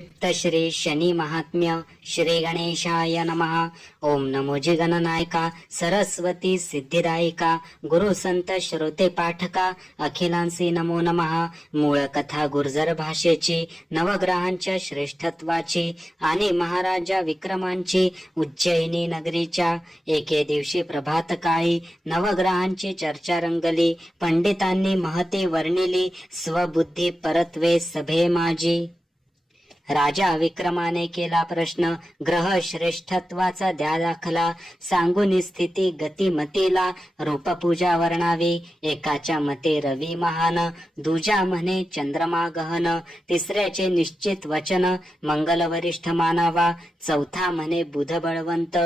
श्री शनी महात्म्य श्री गणेशाय नमः। ओम नमो जिगणनायका सरस्वती सिद्धिदायिका गुरु संत श्रोते पाठका अखिलांसी नमो नमः। मूळ कथा गुर्जर भाषेची नवग्रहांच्या श्रेष्ठत्वाची आणि महाराजा विक्रमांची उज्जैनी नगरीच्या एके दिवशी प्रभातकाळी नवग्रहांची चर्चा रंगली। पंडितांनी महती वर्णिली स्वबुद्धी परत्वे सभे माझी। राजा विक्रमाने केला प्रश्न ग्रह श्रेष्ठत्वाचा द्या दाखला। सांगून स्थिती गतिमतीला रूपपूजा वर्णावी। एकाच्या मते रवी महान दुजा म्हणे चंद्रमा गहन। तिसऱ्याचे निश्चित वचन मंगल वरिष्ठ मानावा। चौथा म्हणे बुध बळवंत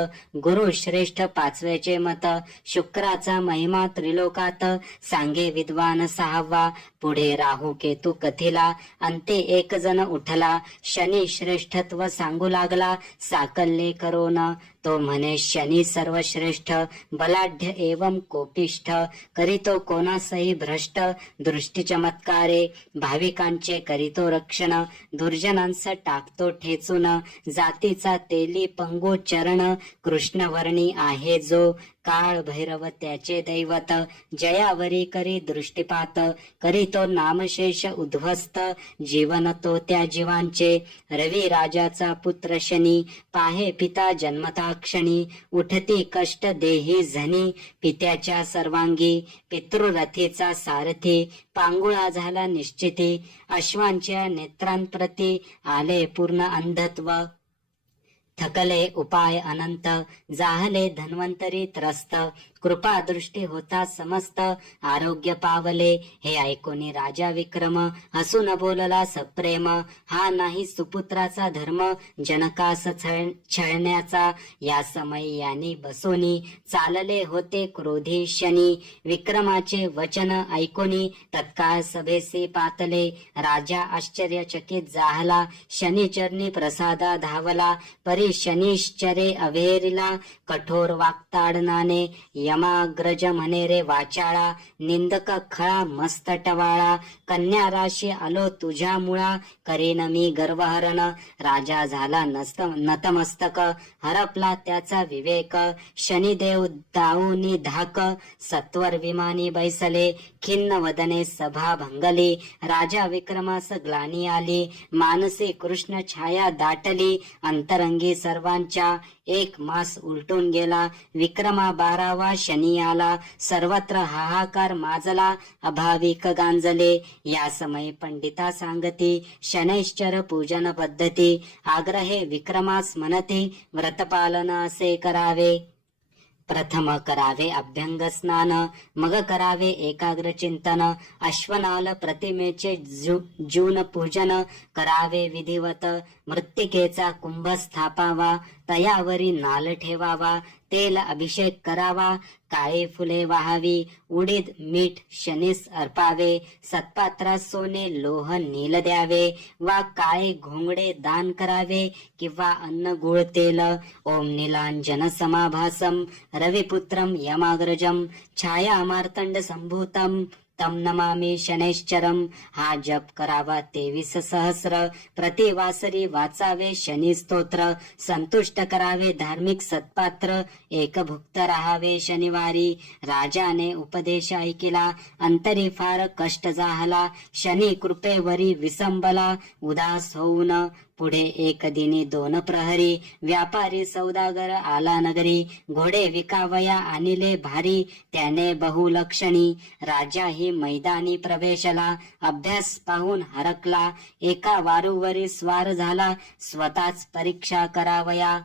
गुरु श्रेष्ठ। पाचव्याचे मत शुक्राचा महिमा त्रिलोकात सांगे विद्वान सहावा। पुढे राहू केतू कथिला अंते एक जण उठला। शनी श्रेष्ठत्व सांगू लागला साकल्ये करोन। तो म्हणे शनी सर्वश्रेष्ठ बलाढ्य एवं कोपिष्ठ। करीतो कोणासही भ्रष्ट दृष्टी चमत्कारे। भाविकांचे करीतो रक्षण दुर्जनांस टाकतो ठेचून। जातीचा तेली पंगू चरण कृष्णवर्णी आहे जो। काळ भैरव त्याचे दैवत जयावरी करी दृष्टीपात। करीतो नामशेष उद्ध्वस्त जीवन तो त्या जीवांचे। रवी राजाचा पुत्र शनी पाहे पिता जन्मता क्षणी। उठती कष्ट देही झनी पित्याच्या सर्वांगी। पितृरथीचा सारथी पांगुळा झाला निश्चिती। अश्वांच्या नेत्रांप्रती आले पूर्ण अंधत्व। थकले उपाय अनंत जाहले धन्वंतरी त्रस्त। कृपा दृष्टी होता समस्त आरोग्य पावले। हे ऐकून राजा विक्रम हसून बोलला सप्रेम। हा नाही सुपुत्राचा धर्म जनकास छळण्याचा। या समयी यांनी बसोनी चालले होते क्रोधी शनी। विक्रमाचे वचन ऐकून तत्काळ सभेसी पातले। राजा आश्चर्यचकित झाला शनीचरणी प्रसादा धावला। परी शनीश्चरे अवेरिला कठोर वाक्ताडनाने। यमाग्रज म्हणे रे वाचाळा निंदक खळा मस्त टवाळा। कन्या राशी आलो तुझ्या मुळा करीन मी गर्वहरण। राजा झाला नतमस्तक हरपला त्याचा विवेक। शनिदेव दाऊनी धाक सत्वर विमानी बैसले। खिन्न वदने सभा भंगली राजा विक्रमास ग्लानी आली। मानसी कृष्ण छाया दाटली अंतरंगी सर्वांच्या। एक मास उलटून गेला विक्रमा 12वा शनी आला। सर्वत्र हाहाकार माजला अभाविक गांजले। या समयी पंडिता सांगती शनैश्चर पूजन पद्धती। आग्रहे विक्रमास म्हणती व्रतपालन असे करावे। प्रथम करावे अभ्यंग स्नान मग करावे एकाग्र चिंतन। अश्वनाल प्रतिमेचे जून पूजन करावे विधिवत। मृत्तिकेचा कुंभ स्थापावा तयावरी नाल ठेवावा। तेल अभिषेक करावा काळी फुले वाहावी। उडीद मीठ शनीस अर्पावे। सत्पात्रात सोने लोह नील द्यावे वा काळे घोंगडे दान करावे किंवा अन्न गुळ तेल। ओम नीलांजन समाभासम रविपुत्रम यमाग्रजम छाया मार्तंड संभूतम तम नमामि शनैश्चरम। हा जप करावा 23 सहस्र। प्रतिवासरी वाचावे शनी स्तोत्र। संतुष्ट करावे धार्मिक सत्पात्र एक भुक्त राहावे शनिवारी। राजाने उपदेश ऐकिला अंतरी फार कष्ट झाला। शनी कृपेवरी विसंबला उदास होऊन। पुढे एक दिनी 2 प्रहरी व्यापारी सौदागर आला नगरी। घोडे विकावया आणिले भारी त्याने बहुलक्षणी। राजा ही मैदानी प्रवेशला अभ्यास पाहून हरकला। एका वारूवरी स्वार झाला स्वतःच परीक्षा करावया।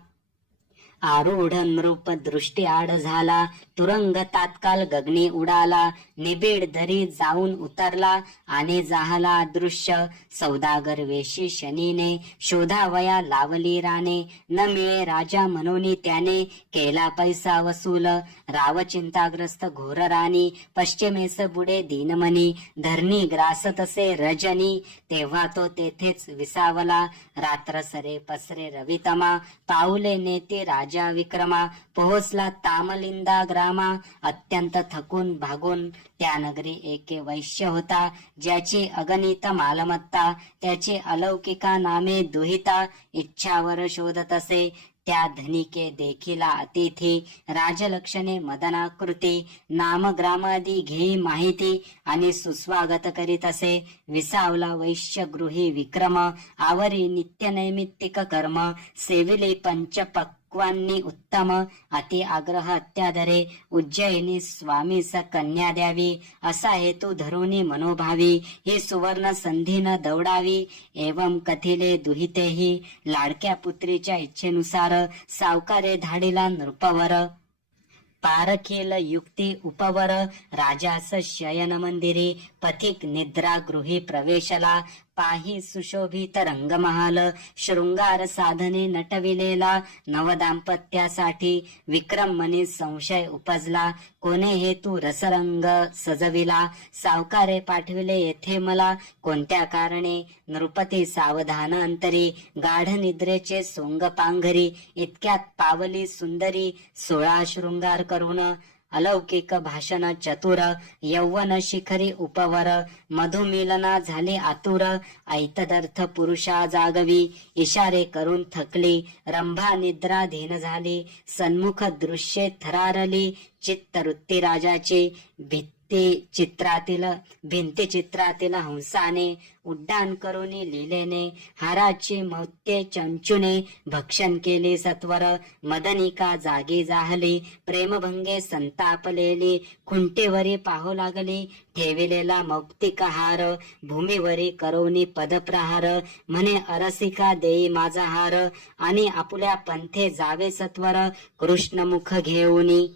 आरूढ नृप दृष्टी आड झाला तुरंग तात्काळ गगनी उडाला। निबिड धरी जाऊन उतरला आणि झाला अदृश्य। सौदागर वेशी शनीने शोधावया लावली राने। न मिळे राजा म्हणून त्याने केला पैसा वसूल। राव चिंताग्रस्त घोर राणी पश्चिमेस बुडे दीनमनी। धरणी ग्रासत असे रजनी तेव्हा तो तेथेच विसावला। रात्र सरे पसरे रवितमा पाऊले नेते राजा विक्रमा पोहोचला तामलिंदा ग्रामा. अत्यंत थकून भागून त्या नगरी एके वैश्य होता, ज्याची अगणित मालमत्ता, त्याची अलौकिका नामे दुहिता. इच्छावर शोधत असे त्या धनिके देखिला अतिथी. राजलक्षणे मदनाकृती, नाम ग्रामादी घेई माहिती, आणि सुस्वागत करीत असे. विसावला वैश्य गृही विक्रम, आवरी नित्य नैमित्तिक कर्म. सेविले पंचपक्वांनी उत्तम, अति आग्रह अत्यादरे. उज्जयिनी स्वामीस कन्या द्यावी, असा हेतू धरुनी मनोभावी. ही सुवर्ण संधी न दौडावी, एवं कथिले दुहितेही. लाडक्या पुत्रीच्या इच्छेनुसार सावकारे धाडिला नृपवर. पारखील युक्ती उपवर, राजास शयन मंदिरी. पथिक निद्रा गृही प्रवेशला, पाही सुशोभित रंगमहाल. शृंगार साधने नटविलेला, नवदाम्पत्यासाठी. विक्रम मनी संशय उपजला, कोणे हेतू रसरंग सजविला. सावकारे पाठविले येथे मला, कोणत्या कारणे. नृपती सावधान अंतरी, गाढ निद्रेचे सोंग पांघरी. इतक्यात पावली सुंदरी, 16 शृंगार करून. अलौकिक भाषण चतुर, यौवन शिखरी उपवर. मधुमिलना झाली आतुर, ऐतदर्थ पुरुषा जागवी. इशारे करून थकली, रंभा निद्राधीन झाली. सन्मुख दृश्ये थरारली, चित्तवृत्ती राजाची. भिंती चित्रातील हंसाने, उड्डाण करुनी लिलेने. हाराची मौत्ये चंचुने, भक्षण केले सत्वर. मदनिका जागी जाहली, प्रेमभंगे संतापलेली. खुंटीवरी पाहू लागली, ठेविलेला मौक्तिक हार. भूमीवरी करोनी पदप्रहार, म्हणे अरसिका देई माझा हार. आणि आपुल्या पंथे जावे सत्वर, कृष्णमुख घेऊनी.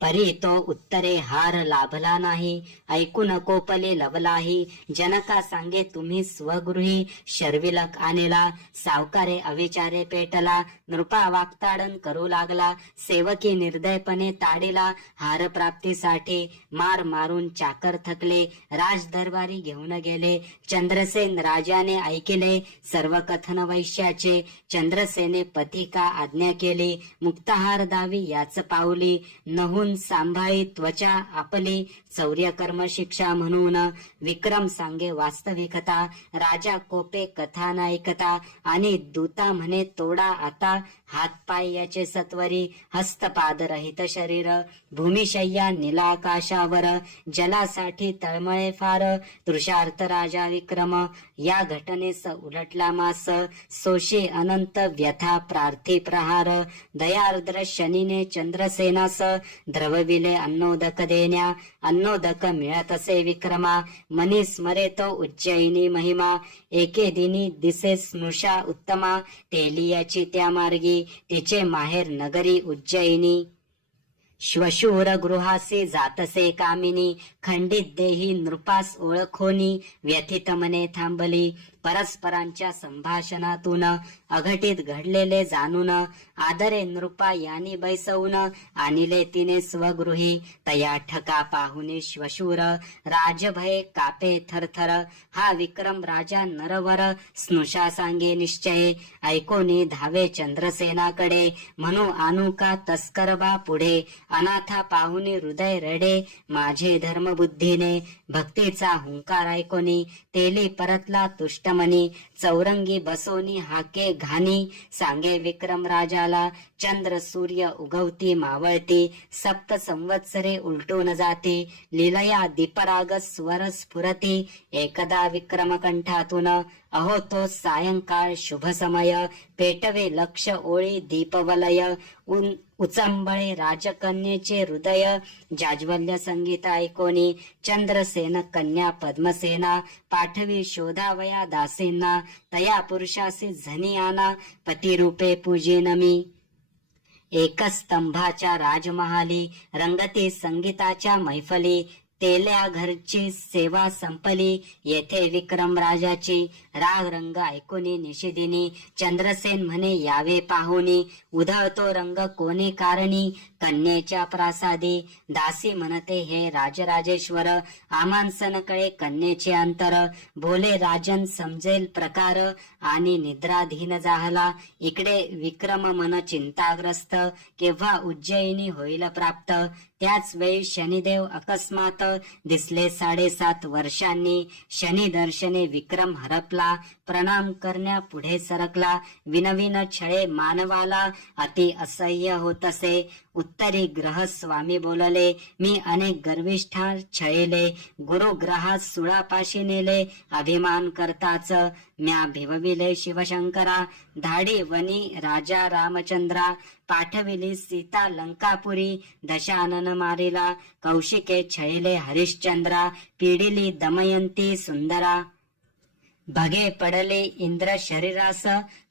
परी तो उत्तरे हार लाभला नाही, ऐकून कोपले लवलाही. जनका सांगे तुम्ही स्वगृही, शर्विलक आणला. सावकारे अविचारे पेटला, नृपा वागताडन करू लागला. सेवकी निर्दयपणे ताडिला, हार प्राप्तीसाठी. मार मारून चाकर थकले, राज दरबारी घेऊन गेले. चंद्रसेन राजाने ऐकिले, सर्व कथन वैश्याचे. चंद्रसेने पतिका आज्ञा केली, मुक्ताहार दावी याच पावली. नहून सांभाळी त्वचा आपली, चौर्यकर्म शिक्षा म्हणून. विक्रम सांगे वास्तविकता, राजा कोपे कथा नायकता. आणि दूता म्हणे तोडा आता, हातपाय याचे सत्वरी. हस्तपाद रहित शरीर, भूमिशय्या निलाकाशावर. जलासाठी तळमळे फार, तृषार्थ राजा विक्रम. या घटनेस उलटला मास, सोशी अनंत व्यथा प्रार्थी प्रहार. दयार्द्र शनीने चंद्रसेनास, द्रवविले अन्नोदक देण्या. अन्नोदक मिळत असे विक्रमा, मनी स्मरे तो उज्जयिनी महिमा. एके दिनी दिसे स्नुषा उत्तमा, टेलियाची त्या मार्गी. तिचे माहेर नगरी उज्जयिनी. श्वशूर गृहासे जातसे कामिनी, खंडित देही नृपास ओळखोनी. व्यथित मने थांबली, परस्परांच्या संभाषणातून. अघटित घडलेले जाणून, आदरे नृपा यानी बैसवून. आणिले तिने स्वगृही, तया ठका पाहुने श्वशूर. राजभये कापे थरथर, हा विक्रम राजा नरवर. स्नुषा सांगे निश्चय, ऐकोनी धावे चंद्रसेनाकडे. म्हणू आणू का तस्कर बा पुढे, अनाथा पाहुनी हृदय रडे. माझे धर्मबुद्धीने, भक्तीचा हुंकार ऐकोनी. तेली परतला तुष्टमनी, चौरंगी बसोनी हाके घाणी. सांगे विक्रम राजाला, चंद्र सूर्य उगवती मावळती. 7 संवत्सरे उलटून जाती, लीलया दीपराग स्वर स्फुरती. एकदा विक्रम कंठातून, अहो तो सायंकाळ शुभ समय. पेटवे लक्ष ओळी दीपवलय, उचंबळे राजकन्येचे हृदय. जाज्वल्य संगीत ऐकोनी, चंद्रसेन कन्या पद्मसेना. पाठवी शोधावया दासींना, तया पुरुषासी झनी आना. पतिरूपे पूजेन मी. एकस्तंभाच्या राजमहाली, रंगती संगीताच्या मैफली. तेल्या घरची सेवा संपली, येथे विक्रम राजाची. राग रंग ऐकुनी निशिदिनी, चंद्रसेन म्हणे यावे पाहुनी. उधळतो रंग कोणे कारणी, कन्येच्या प्रासादी. दासी म्हणते हे राजराजेश्वर, आमांसन कळे कन्येचे अंतर. बोले राजन समजेल प्रकार, आणि निद्राधीन झाला. इकडे विक्रम मन चिंताग्रस्त, केव्हा उज्जयिनी होईल प्राप्त. त्याच वेळी शनिदेव अकस्मात दिसले 7.5 वर्षांनी. शनी दर्शने विक्रम हरपला, प्रणाम करण्या पुढे सरकला. विनविन छळे मानवाला अति असह्य होत असे. उत्तरी ग्रह स्वामी बोलले, मी अनेक गर्विष्ठा छळिले, गुरुग्रहास सुळापाशी नेले. अभिमान करताच म्या भिवविले शिवशंकरा. धाडी वनी राजा रामचंद्रा, पाठविली सीता लंकापुरी. दशानन मारिला, कौशिके छळिले हरिश्चंद्रा. पिडिली दमयंती सुंदरा. भगे पडले इंद्र शरीरास,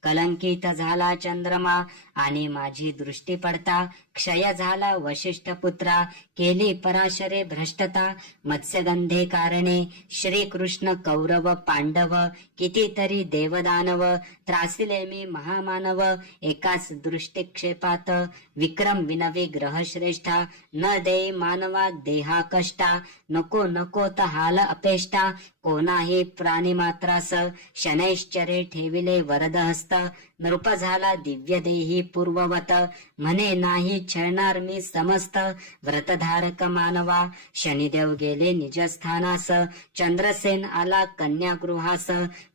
कलंकित झाला चंद्रमा. आणि माझी दृष्टी पडता क्षय झाला वशिष्ठ पुत्रा. केली पराशरे भ्रष्टता, मत्स्यगंधे कारणे. श्रीकृष्ण कौरव पांडव, कितीतरी देवदानव. त्रासिले मी महामानव, एकाच दृष्टिक्षेपात. विक्रम विनवी ग्रहश्रेष्ठा, न दे मानवा देहा कष्टा. नको नको त हाल अपेष्टा, कोणाही प्राणी मात्रास. शनैश्चरे ठेविले वरद हस्त, नृप झाला दिव्य देही पूर्ववत. म्हणे नाही छळणार मी समस्त, व्रतधारक मानवा. शनिदेव गेले निजस्थानास, चंद्रसेन आला कन्यागृहास.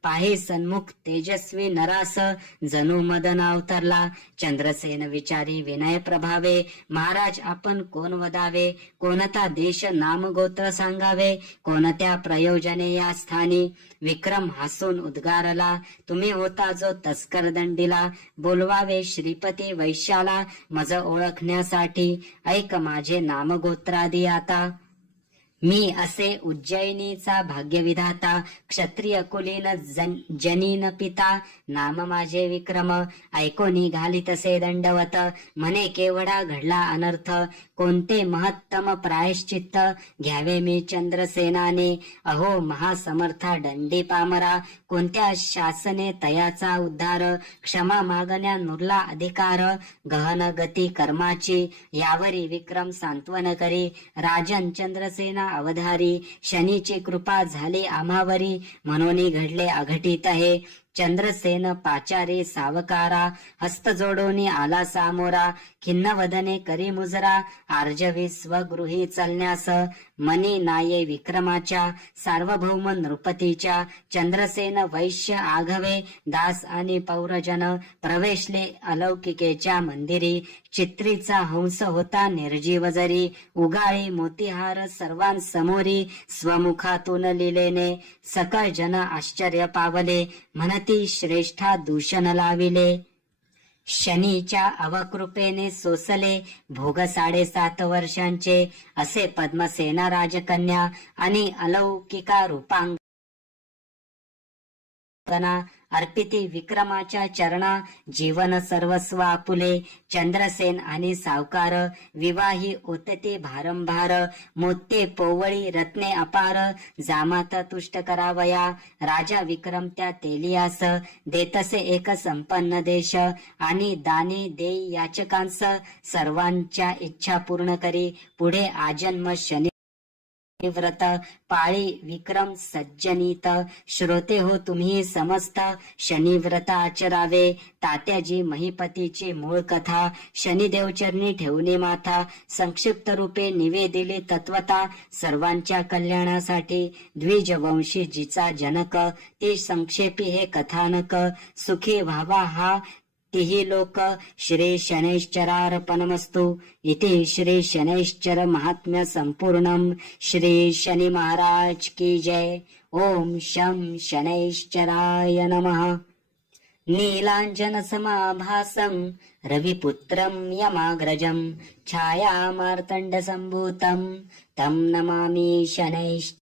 पाही सन्मुख तेजस्वी नरास, जणू मदन अवतरला. चंद्रसेन विचारी विनय प्रभावे, महाराज आपण कोण वदावे. कोणता देश नाम गोत्र सांगावे, कोणत्या प्रयोजने या स्थानी. विक्रम हसून उद्गारला, तुम्ही होता जो तस्कर दंडीला. बोलवावे श्रीपती वैश्याला, मज ओळखण्यासाठी. ऐक माझे नाम गोत्रादी आता. मी असे उज्जयिनीचा भाग्यविधाता, क्षत्रिय कुलीन जनीन पिता. नाम माझे विक्रम, ऐको निघाली तसे दंडवत. म्हणे केवढा घडला अनर्थ, कोणते महत्तम प्रायश्चित्त. घ्यावे मी चंद्रसेनाने, अहो महासमर्था दंडी पामरा. कोणत्या शासने तयाचा उद्धार, क्षमा मागण्या नुरला अधिकार. गहन गती कर्माची, यावरी विक्रम सांत्वन करी. राजन चंद्रसेना अवधारी, शनीची कृपा झाली आम्हावरी. म्हणून घडले अघटित हे. चंद्रसेन पाचारी सावकारा, हस्त जोडोनी आला सामोरा. खिन्न वदने करी मुजरा, आर्जवी स्वगृही चलण्यास. मनी नाये विक्रमाच्या, सार्वभौम नृपतीच्या. चंद्रसेन वैश्य आघवे, दास आणि पौरजन. प्रवेशले अलौकिकेच्या मंदिरी. चित्रीचा हंस होता निर्जीव जरी. उगाळी मोतीहार सर्वांसमोरी. स्वमुखातून लिलेने सकळ जन आश्चर्य पावले. म्हणती श्रेष्ठा दूषण लाविले. शनीच्या अवकृपेने सोसले भोग 7.5 वर्षांचे. असे पद्मसेना राजकन्या आणि अलौकिका रूपांगना. अर्पिती विक्रमाच्या चरणा, जीवन सर्वस्व आपुले. चंद्रसेन आणि सावकार, विवाही ओतते भारंभार. मोत्ये पोवळी रत्ने अपार, जामाता तुष्ट करावया. राजा विक्रम त्या तेलियास, देतसे एक संपन्न देश. आणि दाने देई याचकांस, सर्वांच्या इच्छा पूर्ण करी. पुढे आजन्म शनी व्रत पाळी विक्रम सज्जनीत. श्रोते हो तुम्ही समस्त, शनिव्रत आचरावे. तात्याजी महिपतीची मूळ कथा, शनिदेव चरणी ठेवणे माथा. संक्षिप्त रूपे निवेदिली तत्वता, सर्वांच्या कल्याणासाठी. द्विजवंशी जिचा जनक, ती संक्षेपी हे कथानक. सुखी व्हावा हा तिही लोक. श्री शनैश्चरार्पणमस्तु. इति श्री शनैश्चर महात्म्य संपूर्णम. श्री शनि महाराज की जय. ओम शं शनैश्चराय नमः. नीलांजन समाभासं रविपुत्रं यमाग्रजं, छाया मार्तंड संभूतं तं नमामि शनैश्चराय.